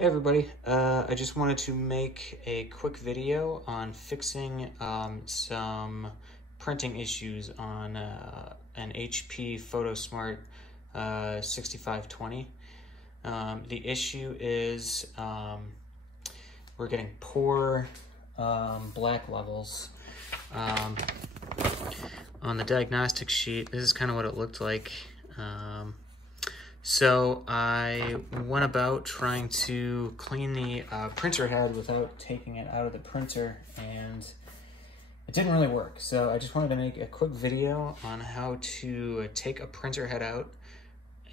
Hey everybody, I just wanted to make a quick video on fixing some printing issues on an HP Photosmart 6520. The issue is we're getting poor black levels. On the diagnostic sheet, this is kind of what it looked like. So I went about trying to clean the printer head without taking it out of the printer, and it didn't really work. So I just wanted to make a quick video on how to take a printer head out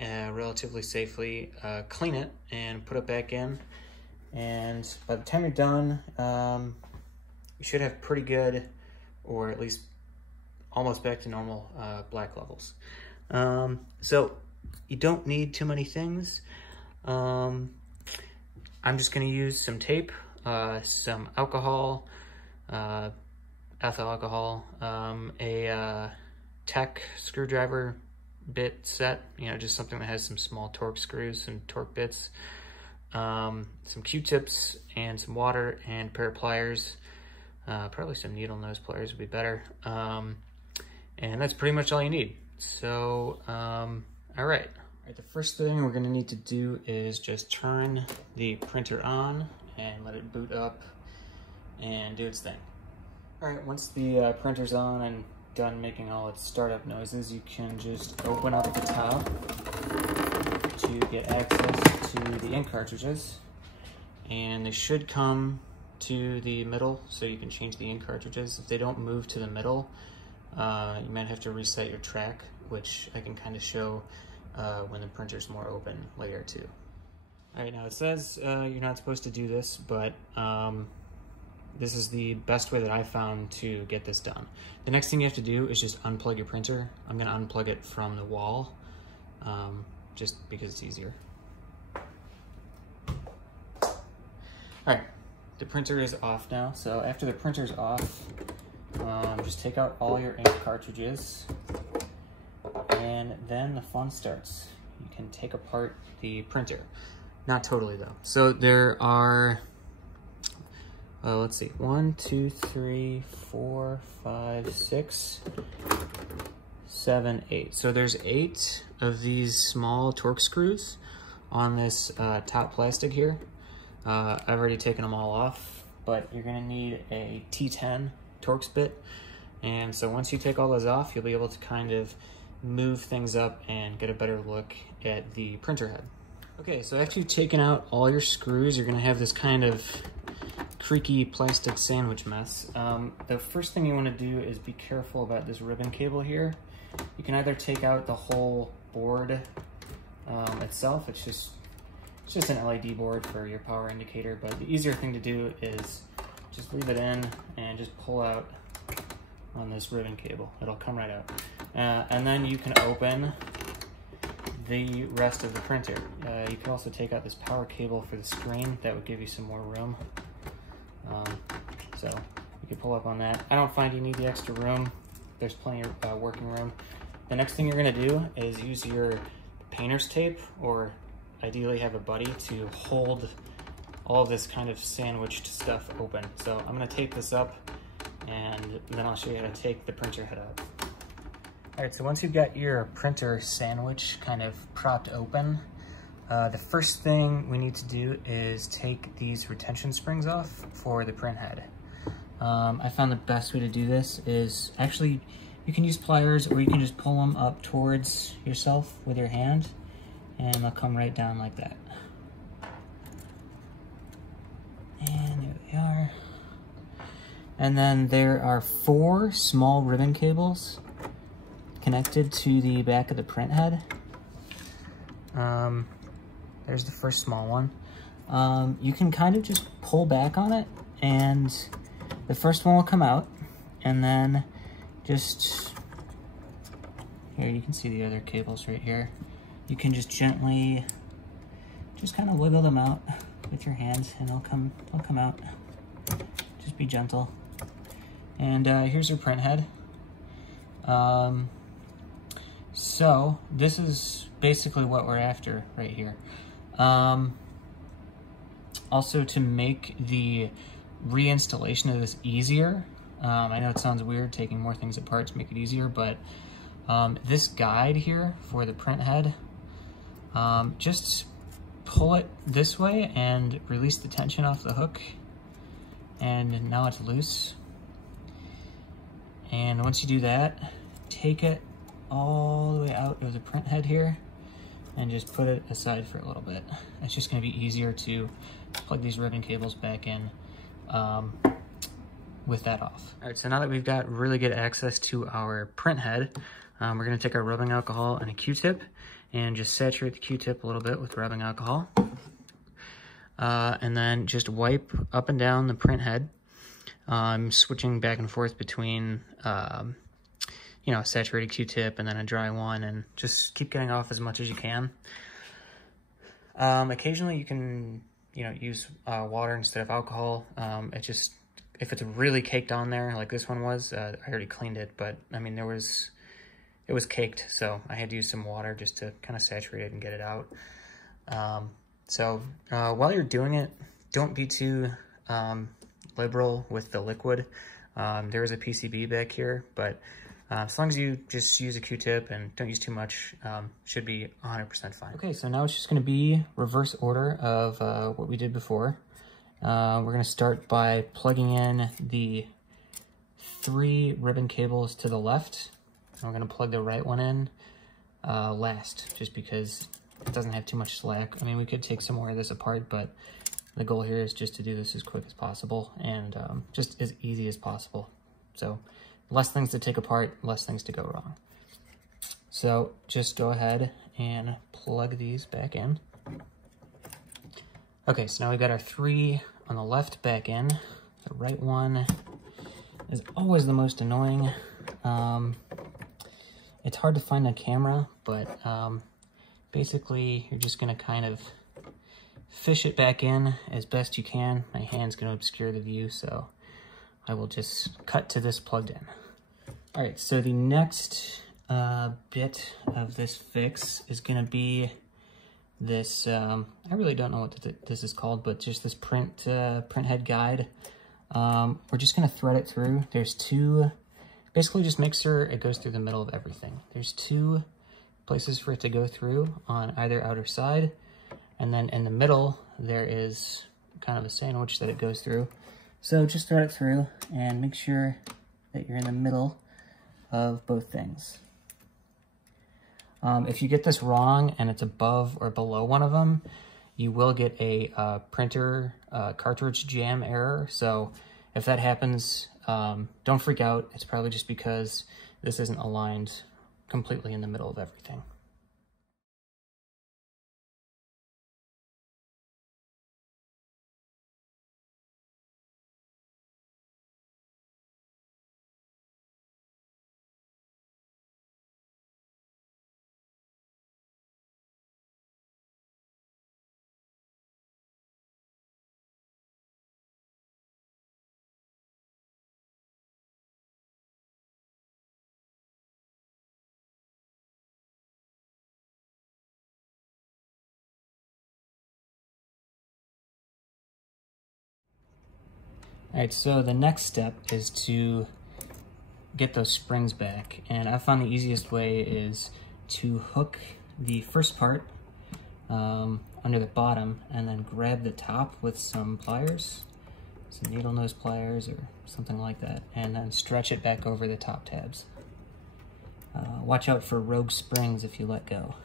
relatively safely, clean it, and put it back in. And by the time you're done, you should have pretty good, or at least almost back to normal black levels. So you don't need too many things. I'm just gonna use some tape, some alcohol, ethyl alcohol, a tech screwdriver bit set, just something that has some small torque screws, some torque bits, some Q-tips and some water and a pair of pliers. Probably some needle nose pliers would be better. And that's pretty much all you need. So, all right, the first thing we're gonna need to do is just turn the printer on and let it boot up and do its thing. All right, once the printer's on and done making all its startup noises, you can just open up the top to get access to the ink cartridges. And they should come to the middle so you can change the ink cartridges. If they don't move to the middle, you might have to reset your track, which I can kind of show when the printer's more open later too. All right, now it says you're not supposed to do this, but this is the best way that I found to get this done. The next thing you have to do is just unplug your printer. I'm gonna unplug it from the wall, just because it's easier. All right, the printer is off now. So after the printer's off, just take out all your ink cartridges, and then the fun starts. You can take apart the printer. Not totally though. So there are, let's see, 1, 2, 3, 4, 5, 6, 7, 8. So there's 8 of these small torque screws on this top plastic here. I've already taken them all off, but you're gonna need a T10 Torx bit. And so once you take all those off, you'll be able to kind of move things up and get a better look at the printer head. Okay, so after you've taken out all your screws, you're gonna have this kind of creaky plastic sandwich mess. The first thing you wanna do is be careful about this ribbon cable here. You can either take out the whole board itself. It's just an LED board for your power indicator, but the easier thing to do is just leave it in and just pull out on this ribbon cable. It'll come right out. And then you can open the rest of the printer. You can also take out this power cable for the screen. That would give you some more room. So you can pull up on that. I don't find you need the extra room. There's plenty of working room. The next thing you're gonna do is use your painter's tape, or ideally have a buddy, to hold all of this kind of sandwiched stuff open. So I'm gonna tape this up, and then I'll show you how to take the printer head out. All right, so once you've got your printer sandwich kind of propped open, the first thing we need to do is take these retention springs off for the print head. I found the best way to do this is, actually, you can use pliers, or you can just pull them up towards yourself with your hand, and they'll come right down like that. And there we are. And then there are 4 small ribbon cables connected to the back of the print head. There's the first small one. You can kind of just pull back on it, and the first one will come out, and then just, here you can see the other cables right here. You can just gently, just kind of wiggle them out with your hands, and they'll come out. Just be gentle. And here's your print head. So this is basically what we're after right here. Also, to make the reinstallation of this easier, I know it sounds weird taking more things apart to make it easier, but this guide here for the print head, just pull it this way and release the tension off the hook, and now it's loose. And once you do that, take it all the way out of the print head here and just put it aside for a little bit. It's just going to be easier to plug these ribbon cables back in with that off. All right, so now that we've got really good access to our print head, we're going to take our rubbing alcohol and a Q-tip and just saturate the Q-tip a little bit with rubbing alcohol. And then just wipe up and down the print head. I'm switching back and forth between you know, a saturated Q-tip and then a dry one, and just keep getting off as much as you can. Occasionally you can, you know, use water instead of alcohol. It just, if it's really caked on there, like this one was, I already cleaned it, but I mean, it was caked, so I had to use some water just to kind of saturate it and get it out. So while you're doing it, don't be too liberal with the liquid. There is a PCB back here, but as long as you just use a Q-tip and don't use too much, should be 100% fine. Okay, so now it's just going to be reverse order of what we did before. We're going to start by plugging in the 3 ribbon cables to the left. And we're going to plug the right one in last, just because it doesn't have too much slack. I mean, we could take some more of this apart, but the goal here is just to do this as quick as possible and just as easy as possible. So less things to take apart, less things to go wrong. So just go ahead and plug these back in. Okay, so now we've got our 3 on the left back in. The right one is always the most annoying. It's hard to find on camera, but basically you're just gonna kind of fish it back in as best you can. My hand's gonna obscure the view, so I will just cut to this plugged in. All right, so the next bit of this fix is gonna be this, I really don't know what this is called, but just this print head guide. We're just gonna thread it through. There's 2, basically just make sure it goes through the middle of everything. There's 2 places for it to go through on either outer side, and then in the middle there is kind of a sandwich that it goes through. So just thread it through and make sure that you're in the middle of both things. If you get this wrong and it's above or below one of them, you will get a printer cartridge jam error. So if that happens, don't freak out. It's probably just because this isn't aligned completely in the middle of everything. All right, so the next step is to get those springs back. And I found the easiest way is to hook the first part under the bottom and then grab the top with some pliers, some needle nose pliers or something like that, and then stretch it back over the top tabs. Watch out for rogue springs if you let go.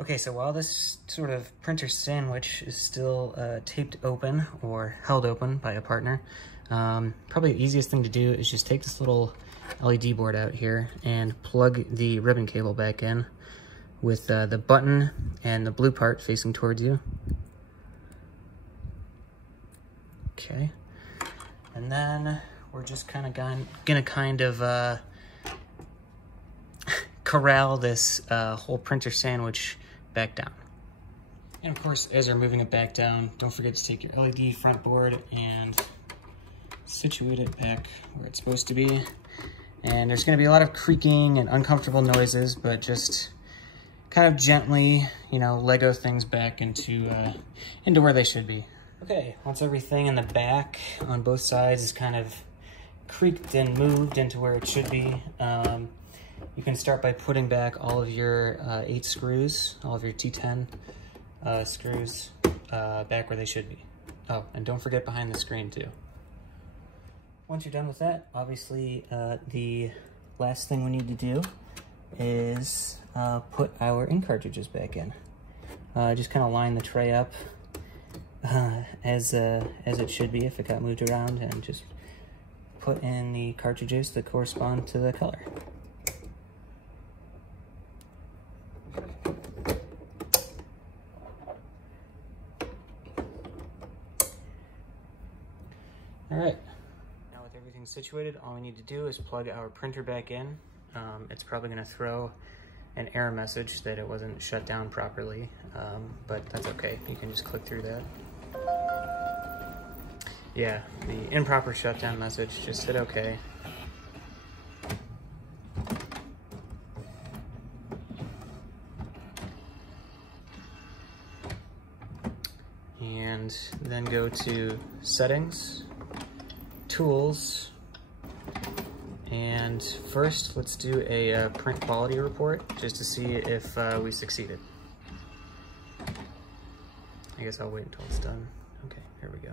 Okay, so while this sort of printer sandwich is still taped open or held open by a partner, probably the easiest thing to do is just take this little LED board out here and plug the ribbon cable back in with the button and the blue part facing towards you. Okay, and then we're just kind of gonna corral this whole printer sandwich back down. And of course, as you're moving it back down, don't forget to take your LED front board and situate it back where it's supposed to be. And there's going to be a lot of creaking and uncomfortable noises, but just kind of gently, you know, Lego things back into where they should be. Okay, once everything in the back on both sides is kind of creaked and moved into where it should be, you can start by putting back all of your 8 screws, all of your T10 screws back where they should be. Oh, and don't forget behind the screen too. Once you're done with that, obviously the last thing we need to do is put our ink cartridges back in. Just kind of line the tray up as it should be if it got moved around, and just put in the cartridges that correspond to the color. All right, now with everything situated, all we need to do is plug our printer back in. It's probably going to throw an error message that it wasn't shut down properly, but that's okay. You can just click through that. Yeah, the improper shutdown message, just hit OK. And then go to Settings, Tools, and first let's do a print quality report just to see if we succeeded. I guess I'll wait until it's done. Okay, here we go.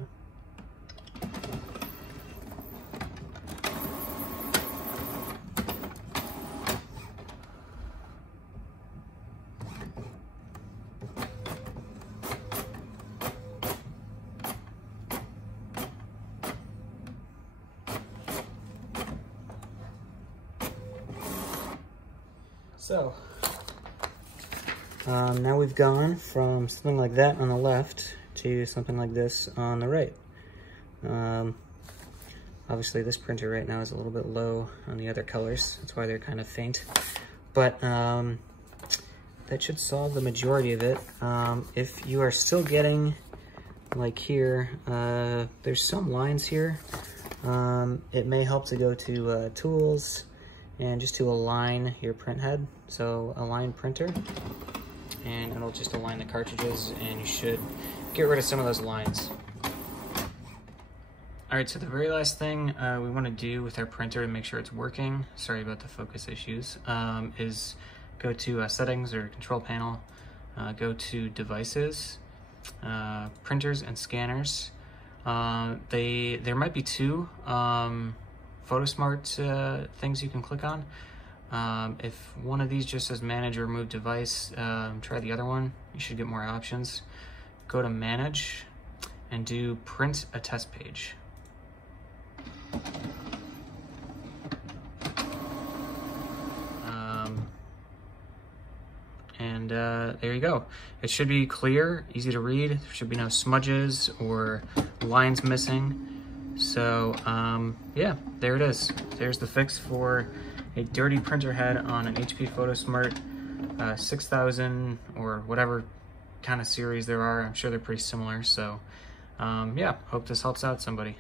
So, now we've gone from something like that on the left to something like this on the right. Obviously this printer right now is a little bit low on the other colors, that's why they're kind of faint. But that should solve the majority of it. If you are still getting, like here, there's some lines here, it may help to go to Tools, and just to align your print head. So align printer, and it'll just align the cartridges, and you should get rid of some of those lines. All right, so the very last thing we want to do with our printer to make sure it's working, sorry about the focus issues, is go to Settings or Control Panel, go to Devices, Printers and Scanners. There might be 2 Photosmart things you can click on. If one of these just says Manage or Remove Device, try the other one. You should get more options. Go to Manage and do Print a Test Page. There you go. It should be clear, easy to read. There should be no smudges or lines missing. So yeah, there it is. There's the fix for a dirty printer head on an HP Photosmart 6000 or whatever kind of series there are. I'm sure they're pretty similar. So yeah, hope this helps out somebody.